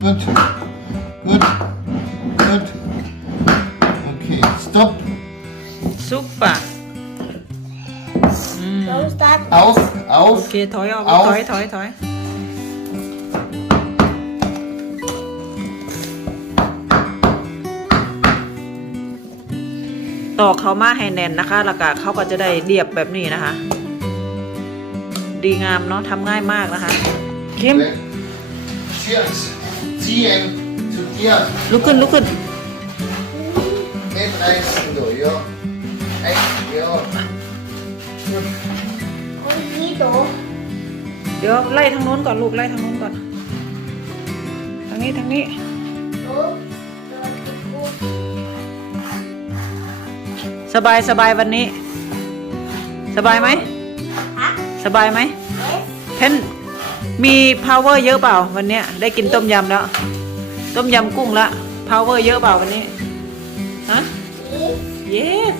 Good. Good. Good. Okay, stop. ซุปปะอืม Don't start. Auf, โอ auf. เคถอยออกเอาถอยถอยถอยตอกเขามาให้แน่นนะคะ แล้วก็เขาก็จะได้เรียบแบบนี้นะคะ ดีงามเนาะทำง่ายมากนะคะเข้ม Cheers. Ziehen. Zu dir. ลุกขึ้นลุกขึ้น Mit eins, du, ja. Eins, ja. Mosquito. เดี๋ยวไล่ทางโน้นก่อนลูกไล่ทางโน้นก่อน ทางนี้ทางนี้ Oh. สบายสบายวันนี้ สบายไหม Huh? สบายไหม Yes. เพน มี power เยอะเปล่าวันเนี้ยได้กินต้มยำแล้ว ต้มยำกุ้งละ power เยอะเปล่าวันนี้ฮะ Yes. yes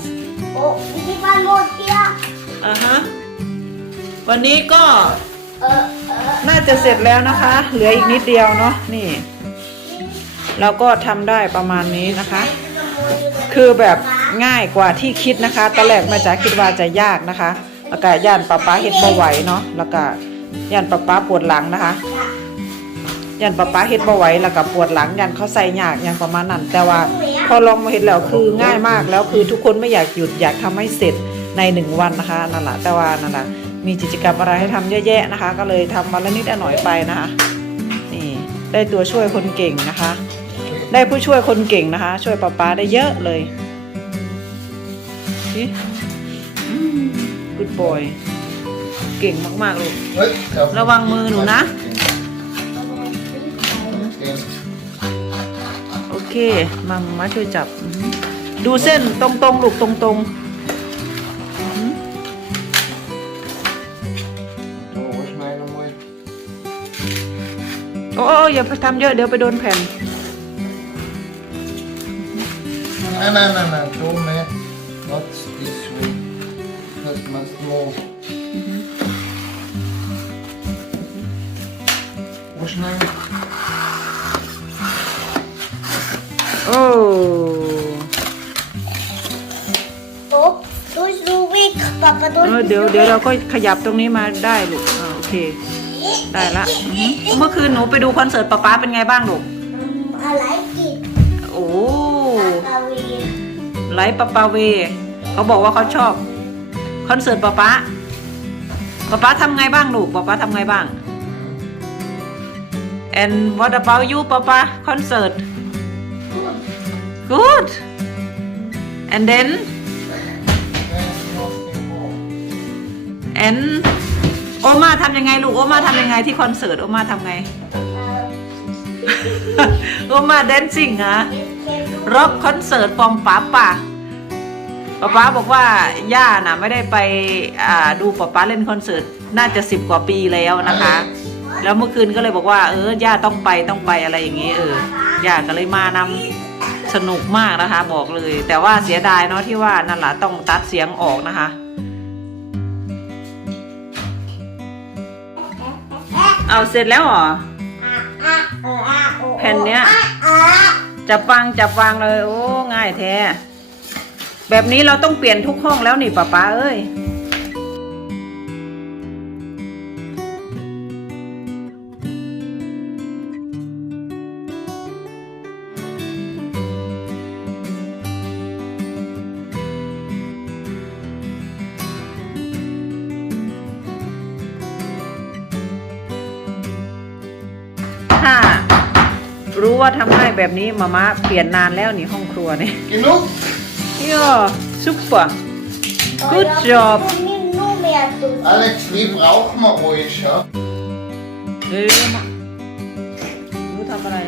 Oh, this is one more here. อ่าฮะวันนี้ก็ Uh, uh. น่าจะเสร็จแล้วนะคะ เหลืออีกนิดเดียวเนาะนี่ เราก็ทำได้ประมาณนี้นะคะ คือแบบง่ายกว่าที่คิดนะคะตอนแรกแม่จ๋าคิดว่าจะยากนะคะ แล้วก็ย่านป้าป้าเฮ็ดบ่ไหวเนาะแล้วก็ ย่านป้าป้าปวดหลังนะคะย่านป้าป้าเฮ็ดบ่ไหวแล้วก็ปวดหลังย่านเขาใส่ยากอย่างประมาณนั้นแต่ว่าพอลองมาเฮ็ดแล้วคือง่ายมากแล้วคือทุกคนไม่อยากหยุดอยากทำให้เสร็จในหนึ่งวันนะคะนั่นแหละแต่ว่านั่นแหละมีกิจกรรมอะไรให้ทำเยอะแยะนะคะ ก็เลยทำวันละนิดละหน่อยไปนะคะนี่ได้ตัวช่วยคนเก่งนะคะ ได้ผู้ช่วยคนเก่งนะคะ ช่วยป้าป้าได้เยอะเลยกูดบอย เก่งมากๆลูก Gut, auf. ระวังมือหนูนะ Den. โอเค มามาช่วยจับอือหือดูเส้นตรงๆลูกตรงๆอือหือ So, ruhig mal nochmal. โอ้ๆอย่าไปทำเยอะเดี๋ยวไปโดนแผ่น Nein, nein, nein, nein, so mehr. Not this way. Das must more. Ruhig mal. โอ้ Oh, don't do weak. Papa, เอ don't อ do เดี๋ยวเดี๋ยวเราก็ขยับตรงนี้มาได้ลูกอ่าโอเค ได้ละอือหือเมื่อคืนหนูไปดูคอนเสิร์ตป๊าป๊าเป็นไงบ้างลูก Um, I like it. โอ้ Papa, we. ไลฟ์ปะปาเว เขาบอกว่าเขาชอบ คอนเสิร์ตป๊าป๊าป๊าป๊าทำไงบ้างลูกป๊าป๊าทำไงบ้าง and what about you ป๊าป๊าคอนเสิร์ต good and then and โอมาทำยังไงลูก โอมาทำยังไงที่คอนเสิร์ต โอมาทำไง โอมา dancing ฮะร็อกคอนเสิร์ตฟอมป๊าป่าป๊าป๊าบอกว่าย่าน่ะไม่ได้ไปดูป๊าป๊าเล่นคอนเสิร์ตน่าจะสิบกว่าปีแล้วนะคะ แล้วเมื่อคืนก็เลยบอกว่าเออย่าต้องไปต้องไปอะไรอย่างงี้เออย่าก็เลยมานำสนุกมากนะคะ บอกเลย แต่ว่าเสียดายเนาะที่ว่านั่นแหละต้องตัดเสียงออกนะคะเอาเสร็จแล้วเหรอแผ่นเนี้ยจับวางจับวางเลย โอ้ ง่ายแท้ แบบนี้เราต้องเปลี่ยนทุกห้องแล้วนี่ป้าป๊าเอ้ย รู้ว่าทำง่ายแบบนี้มาม่าเปลี่ยนนานแล้วนี่ห้องครัวนี่ Genug? โย่ซุปเปอร์ Good job. Nur mehr zu. Alex, wie brauchen wir ruhig, ja? เร็วๆมารู้ทำอะไร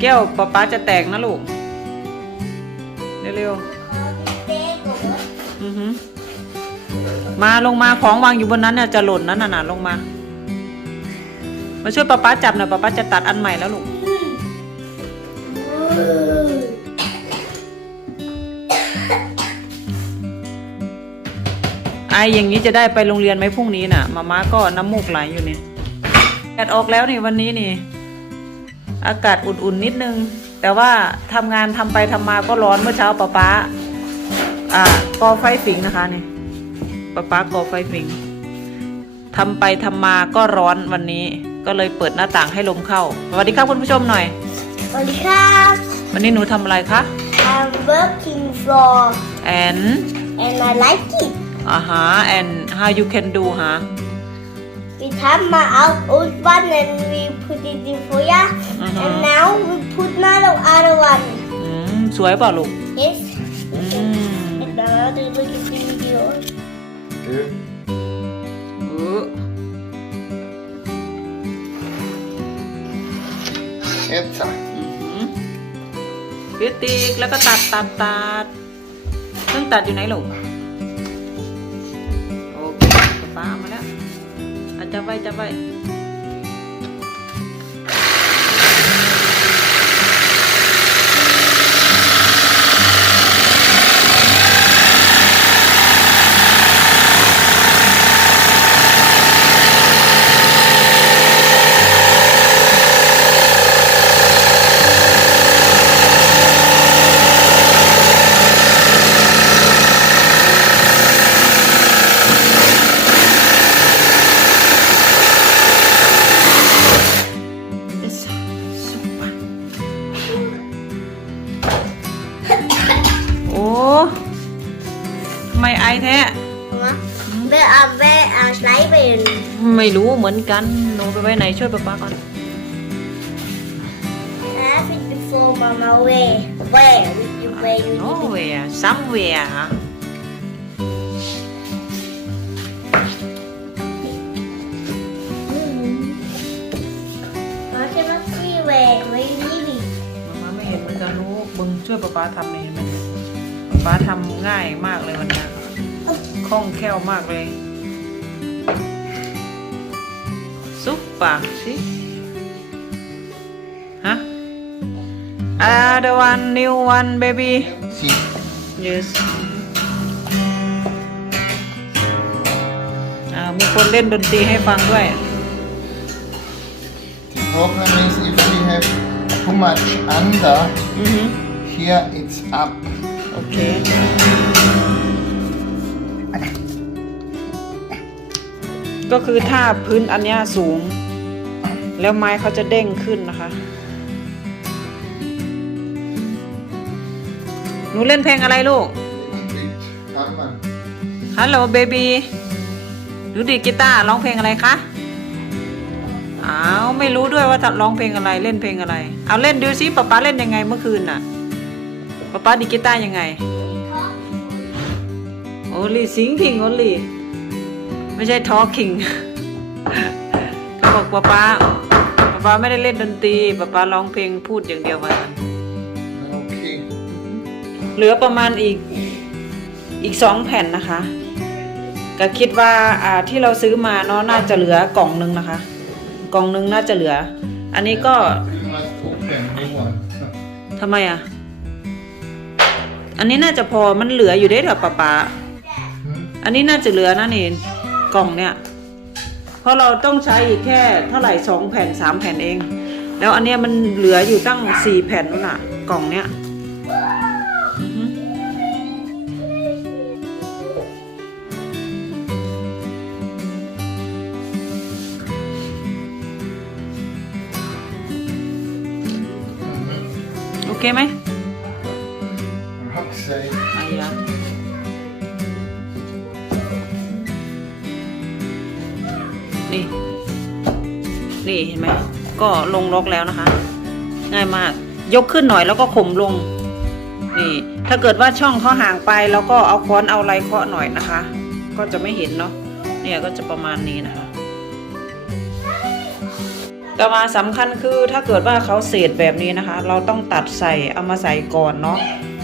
แก้วป๊าป๊าจะแตกนะลูก เร็ว ๆ อือหือมาลงมาของวางอยู่บนนั้นเนี่ยจะหล่นนั่นน่ะลงมา มาช่วยป๊าป๊าจับหน่อยป๊าป๊าจะตัดอันใหม่แล้วลูกไออย่างนี้จะได้ไปโรงเรียนไหมพรุ่งนี้น่ะมาม่าก็น้ำมูกไหลอยู่เนี่ยแดดออกแล้วนี่วันนี้นี่ อากาศอุ่นๆนิดนึง แต่ว่าทำงานทำไปทำมาก็ร้อนเมื่อเช้าป๊าป๊าอ่าก่อไฟฝิงนะคะนี่ป๊าป๊าก่อไฟฝิงทำไปทำมาก็ร้อนวันนี้ ก็เลยเปิดหน้าต่างให้ลมเข้า สวัสดีครับคุณผู้ชมหน่อย สวัสดีครับวันนี้หนูทำอะไรคะ I'm working floor and and I like it อ่าฮะ and how you can do ฮะ we take my out old one and we put it in fire Mhm. and now we put another other one อืมสวยเปล่าลูก yes อืม and now they look at the video Du, เออ ett tack. พิติกแล้วก็ตัดตัดตัดเครื่องตัดอยู่ไหนลูกโอเคป้ามาแล้วอาจจะไว้จะไว้ ไมไอแท้ where are where are sliding ไม่รู้เหมือนกันหนูไปไว้ไหนช่วยป้าป้าก่อน have it before mama where where did you where you โอ้เวียซัมเวีย I cannot see where where you need it มาไม่เห็นเหมือนกันลูกมึงช่วยป้าป้าทำนี่เห็นไหม ป้าทำง่ายมากเลยวันนี้คล่องแคล่วมากเลยซุปปะสิฮะ other one new one baby Sie. yes อ่ามีคนเล่นดนตรีให้ฟังด้วย The problem is if we have too much under, อือฮึ here it's up. ก็คือถ้าพื้นอันเนี้ยสูง แล้วไม้เขาจะเด้งขึ้นนะคะ หนูเล่นเพลงอะไรลูก ฮัลโหลเบบีดูดีกีตาร์ร้องเพลงอะไรคะ อ้าว ไม่รู้ด้วยว่าจะร้องเพลงอะไรเล่นเพลงอะไร เอาเล่นดูซิป๊าป๊าเล่นยังไงเมื่อคืนน่ะ ป๊าป๊าดีดกีตาร์ยังไงโอลีสิงพิงโอลีไม่ใช่ทอคิงเขาบอกป๊าป๊าป๊าป๊าไม่ได้เล่นดนตรีป๊าป๊าร้องเพลงพูดอย่างเดียวมา Okay. เหลือประมาณอีกอีกสองแผ่นนะคะ ก็คิดว่าอ่าที่เราซื้อมาเนาะน่าจะเหลือกล่องหนึงนะคะ กล่องหนึงน่าจะเหลือ อันนี้ก็ You must open new one. ทำไมอะ อันนี้น่าจะพอมันเหลืออยู่ได้เหรอป๊าป๊าอันนี้น่าจะเหลือนะนี่กล่องเนี่ย เพราะเราต้องใช้อีกแค่เท่าไหร่สองแผ่นสามแผ่นเอง แล้วอันเนี้ยมันเหลืออยู่ตั้งสี่แผ่นนู่นน่ะ กล่องเนี้ยโอเคไหม Rucksack. อายะนี่ นี่เห็นไหม ก็ลงล็อกแล้วนะคะ ง่ายมาก ยกขึ้นหน่อยแล้วก็ข่มลง นี่ ถ้าเกิดว่าช่องเขาห่างไปแล้วก็เอาค้อนเอาไรเคาะหน่อยนะคะ ก็จะไม่เห็นเนาะ เนี่ยก็จะประมาณนี้นะคะต่อมาสำคัญคือถ้าเกิดว่าเขาเศษแบบนี้นะคะ เราต้องตัดใส่เอามาใส่ก่อนเนาะ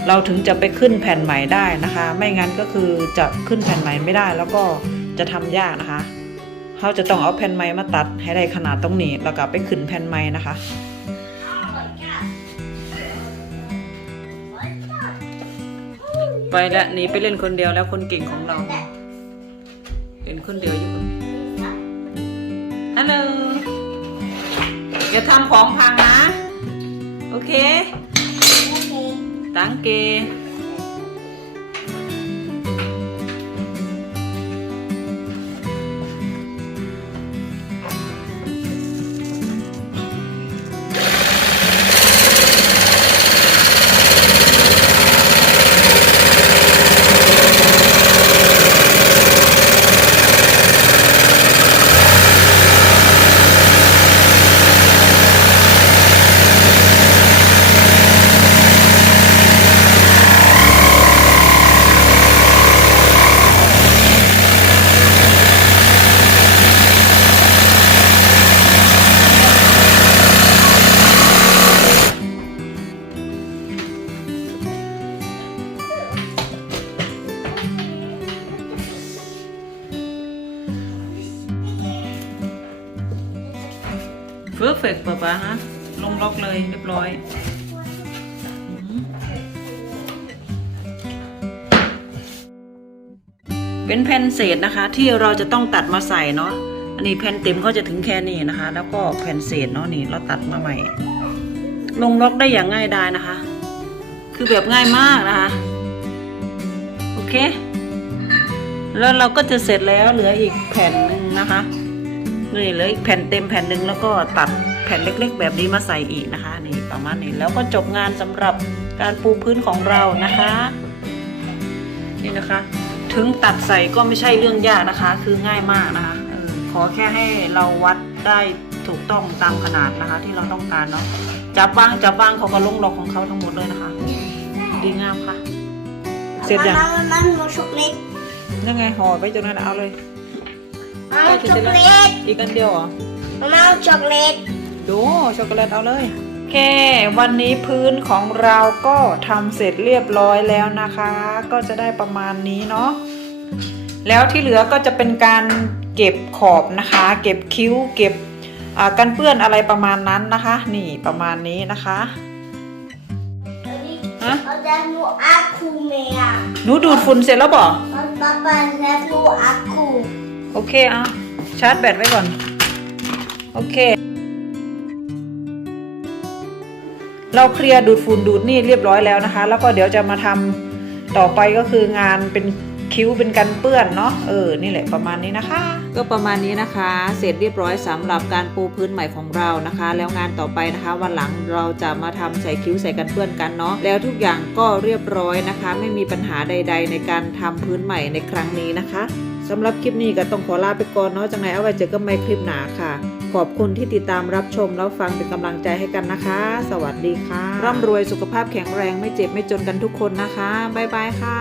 เราถึงจะไปขึ้นแผ่นใหม่ได้นะคะ ไม่งั้นก็คือจะขึ้นแผ่นใหม่ไม่ได้แล้วก็จะทำยากนะคะเขาจะต้องเอาแผ่นใหม่มาตัดให้ได้ขนาดตรงนี้แล้วก็ไปขึ้นแผ่นใหม่นะคะ ไปแล้วหนีไปเล่นคนเดียวแล้วคนเก่งของเราเล่นคนเดียวอยู่ฮัลโหลอย่าทำของพังนะเค Okay. ตังเก เ่ะป๊าฮะ ลงล็อกเลยเรียบร้อยเป็นแผ่นเศษนะคะ ที่เราจะต้องตัดมาใส่เนาะอันนี้แผ่นเต็มก็จะถึงแค่นี้นะคะ แล้วก็แผ่นเศษเนาะนี่เราตัดมาใหม่ ลงล็อกได้อย่างง่ายดายนะคะ คือแบบง่ายมากนะคะ โอเค แล้วเราก็จะเสร็จแล้วเหลืออีกแผ่นหนึ่งนะคะนี่เหลืออีกแผ่นเต็มแผ่นหนึ่งแล้วก็ตัด แผ่นเล็กๆ แบบนี้มาใส่อีกนะคะ นี่ประมาณนี้แล้วก็จบงานสำหรับการปูพื้นของเรานะคะ นี่นะคะ ถึงตัดใส่ก็ไม่ใช่เรื่องยากนะคะ คือง่ายมากนะคะเออขอแค่ให้เราวัดได้ถูกต้องตามขนาดนะคะ ที่เราต้องการเนาะจับวางจับวางเขาก็ลงล็อกของเขาทั้งหมดเลยนะคะ ดีงามค่ะเสร็จยัง Mama, mama, mau coklat. ยังไงห่อไปจนนั้นเอาเลย Mau coklat. อีกอันเดียวเหรอ Mama, mau coklat. ดูช็อกโกแลตเอาเลยโอเควันนี้พื้นของเราก็ทำเสร็จเรียบร้อยแล้วนะคะ ก็จะได้ประมาณนี้เนาะแล้วที่เหลือก็จะเป็นการเก็บขอบนะคะ เก็บคิ้วเก็บอ่ากันเปื้อนอะไรประมาณนั้นนะคะ นี่ประมาณนี้นะคะ Hah? Ada nu aku Mea. หนูดูดฝุ่นเสร็จแล้วบอก Papa, ada nu aku. โอเคเอาชาร์จแบตไว้ก่อน โอเค เราเคลียร์ดูดฝุ่นดูดนี่เรียบร้อยแล้วนะคะ แล้วก็เดี๋ยวจะมาทำต่อไปก็คืองานเป็นคิ้วเป็นกันเปื้อนเนาะเออนี่แหละประมาณนี้นะคะ ก็ประมาณนี้นะคะ เสร็จเรียบร้อยสำหรับการปูพื้นใหม่ของเรานะคะ แล้วงานต่อไปนะคะ วันหลังเราจะมาทำใส่คิ้วใส่กันเปื้อนกันเนาะแล้วทุกอย่างก็เรียบร้อยนะคะ ไม่มีปัญหาใด ๆ ในการทำพื้นใหม่ในครั้งนี้นะคะสำหรับคลิปนี้ก็ต้องขอลาไปก่อนเนาะจังไงเอาไว้เจอกันใหม่คลิปหนาค่ะ ขอบคุณที่ติดตามรับชมแล้วฟังเป็นกำลังใจให้กันนะคะ สวัสดีค่ะ ร่ำรวยสุขภาพแข็งแรงไม่เจ็บไม่จนกันทุกคนนะคะ บ๊ายบายค่ะ